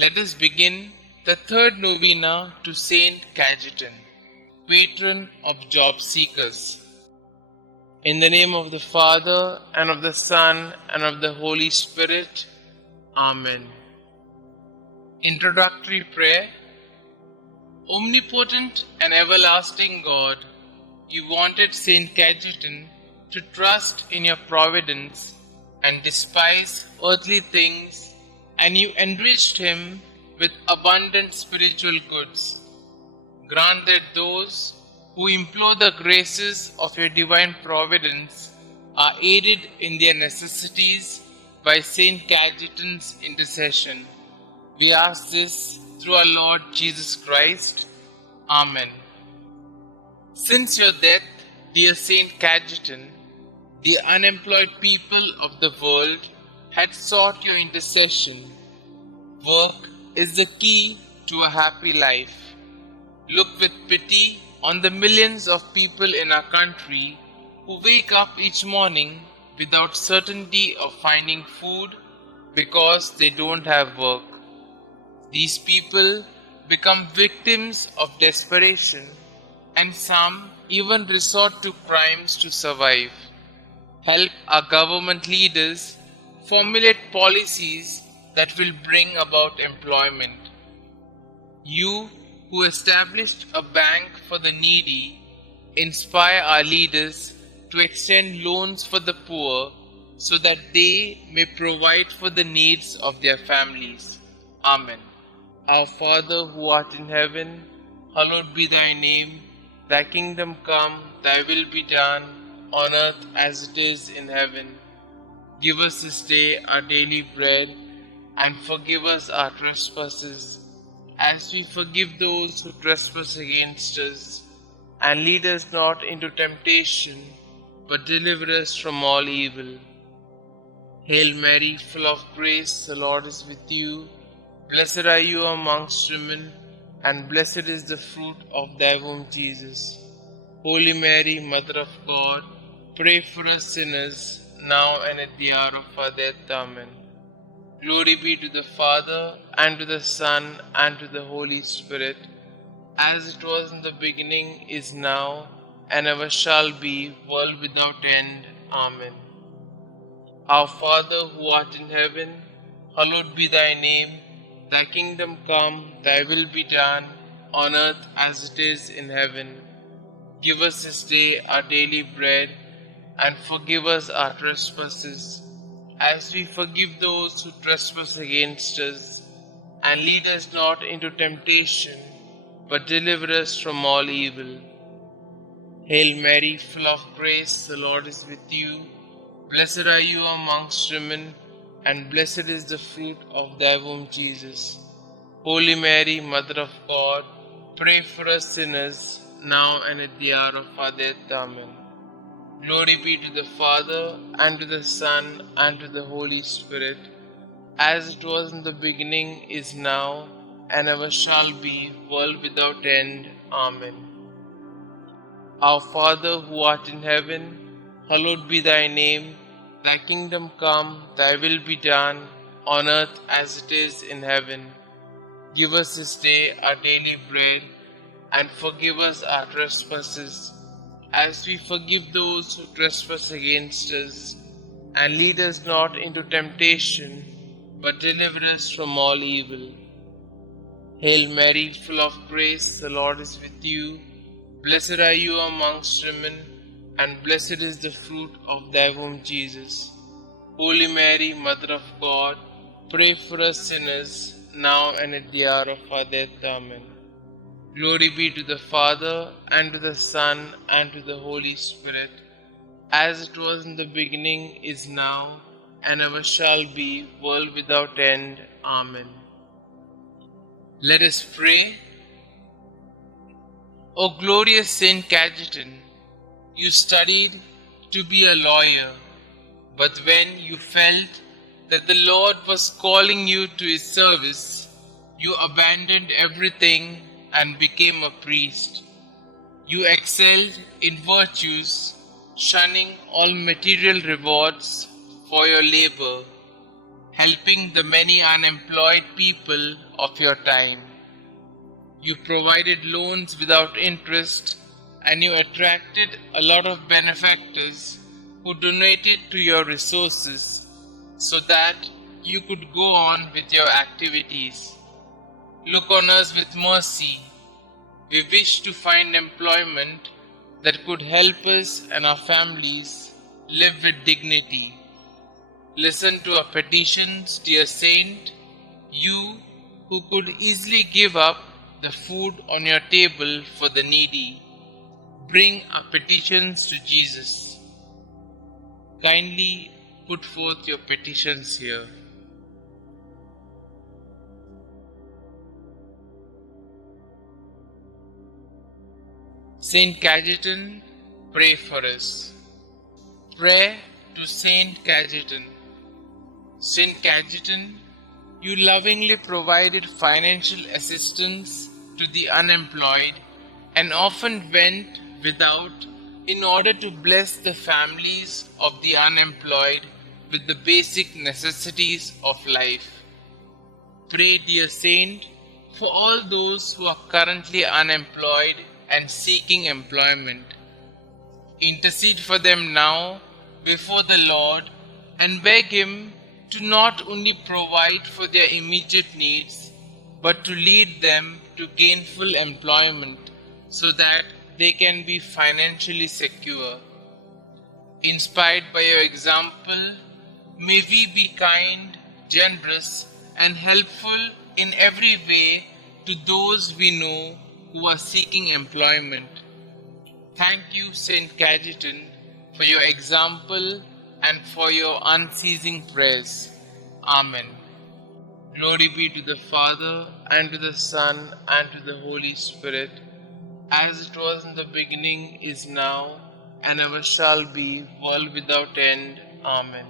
Let us begin the third novena to St Cajetan, patron of job seekers. In the name of the Father, and of the Son, and of the Holy Spirit. Amen. Introductory Prayer. Omnipotent and everlasting God, you wanted St Cajetan to trust in your providence and despise earthly things, and you enriched him with abundant spiritual goods. Grant that those who implore the graces of your divine providence are aided in their necessities by St Cajetan's intercession. We ask this through our Lord Jesus Christ. Amen. Since your death, dear St Cajetan, the unemployed people of the world had sought your intercession. Work is the key to a happy life. Look with pity on the millions of people in our country who wake up each morning without certainty of finding food because they don't have work. These people become victims of desperation, and some even resort to crimes to survive. Help our government leaders formulate policies that will bring about employment. You who established a bank for the needy, inspire our leaders to extend loans for the poor so that they may provide for the needs of their families. Amen. Our Father who art in heaven, hallowed be thy name. Thy kingdom come, thy will be done, on earth as it is in heaven. Give us this day our daily bread, and forgive us our trespasses, as we forgive those who trespass against us. And lead us not into temptation, but deliver us from all evil. Hail Mary, full of grace, the Lord is with you. Blessed are you amongst women, and blessed is the fruit of thy womb, Jesus. Holy Mary, Mother of God, pray for us sinners, now and at the hour of our death. Amen. Glory be to the Father, and to the Son, and to the Holy Spirit, as it was in the beginning, is now, and ever shall be, world without end. Amen. Our Father who art in heaven, hallowed be thy name. Thy kingdom come, thy will be done, on earth as it is in heaven. Give us this day our daily bread, and forgive us our trespasses, as we forgive those who trespass against us. And lead us not into temptation, but deliver us from all evil. Hail Mary, full of grace, the Lord is with you. Blessed are you amongst women, and blessed is the fruit of thy womb, Jesus. Holy Mary, Mother of God, pray for us sinners, now and at the hour of our death. Amen. Glory be to the Father, and to the Son, and to the Holy Spirit, as it was in the beginning, is now, and ever shall be, world without end. Amen. Our Father who art in heaven, hallowed be thy name. Thy kingdom come, thy will be done, on earth as it is in heaven. Give us this day our daily bread, and forgive us our trespasses, as we forgive those who trespass against us. And lead us not into temptation, but deliver us from all evil. Hail Mary, full of grace, the Lord is with you. Blessed are you amongst women, and blessed is the fruit of thy womb, Jesus. Holy Mary, Mother of God, pray for us sinners, now and at the hour of our death. Amen. Glory be to the Father, and to the Son, and to the Holy Spirit, as it was in the beginning, is now, and ever shall be, world without end. Amen. Let us pray. O glorious St Cajetan, you studied to be a lawyer, but when you felt that the Lord was calling you to his service, you abandoned everything and became a priest. You excelled in virtues, shunning all material rewards for your labor. helping the many unemployed people of your time. You provided loans without interest, and you attracted a lot of benefactors who donated to your resources so that you could go on with your activities. Look on us with mercy. We wish to find employment that could help us and our families live with dignity. Listen to our petitions, dear Saint, you who could easily give up the food on your table for the needy. Bring our petitions to Jesus. Kindly put forth your petitions here. St Cajetan, pray for us. Prayer to St Cajetan. St Cajetan, you lovingly provided financial assistance to the unemployed and often went without in order to bless the families of the unemployed with the basic necessities of life. Pray, dear Saint, for all those who are currently unemployed and seeking employment. Intercede for them now before the Lord and beg Him to not only provide for their immediate needs, but to lead them to gainful employment so that they can be financially secure. Inspired by your example, may we be kind, generous, and helpful in every way to those we know who are seeking employment. Thank you, St. Cajetan, for your example and for your unceasing prayers. Amen. Glory be to the Father, and to the Son, and to the Holy Spirit, as it was in the beginning, is now, and ever shall be, world without end. Amen.